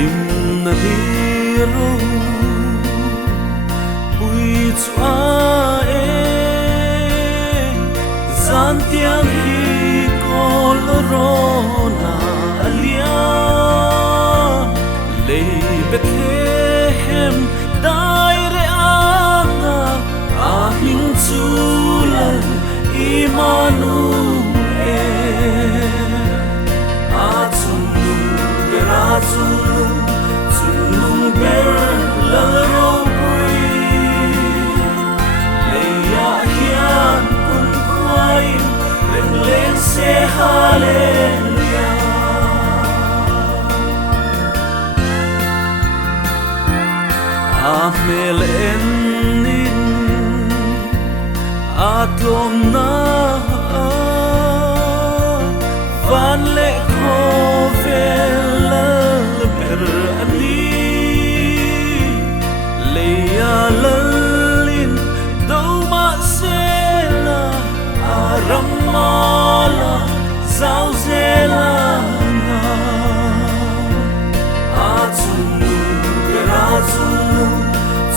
lim na niro bui chua e zan tiang hi kolorona alia le Bethlehem dai re anga ahing chulan Immanuel Zulung ber lalro pui leya hian kun kuai len se hallelujah Amel enin atom na van le khovel ber ani leya lalin do ma sela aramala zau zela na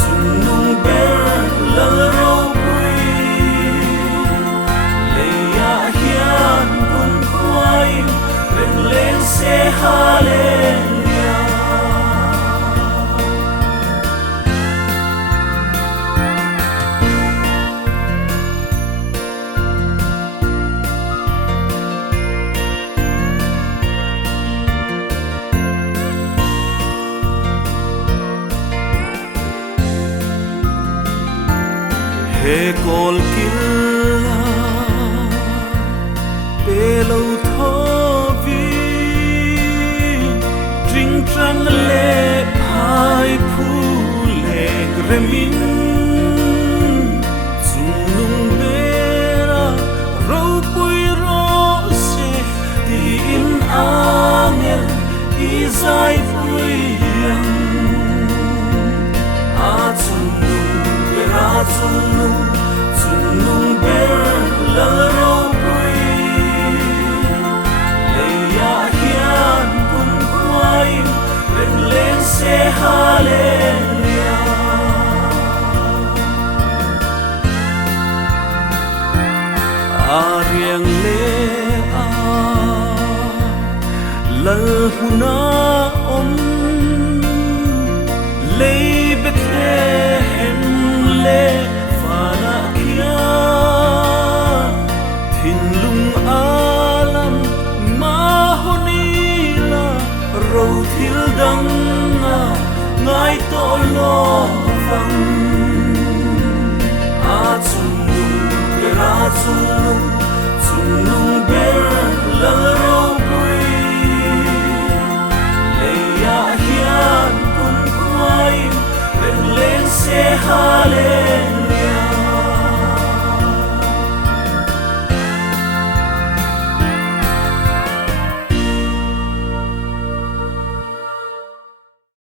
Zulung ber lalro pui leya hian kun kuai len se hallelujah He kol killa pelo thovi dring trăng le hai phu le remin zulung bera ro pui ro se ti in angel izai pui Zulung ber lalro pui leya hian kun kuai len se hallelujah Ariang le a lal huna om le Bethlehem le alam mahonila ro thil dang ngai to lo vang zulung ber lalro pui leya hian kun kuai len se hallelujah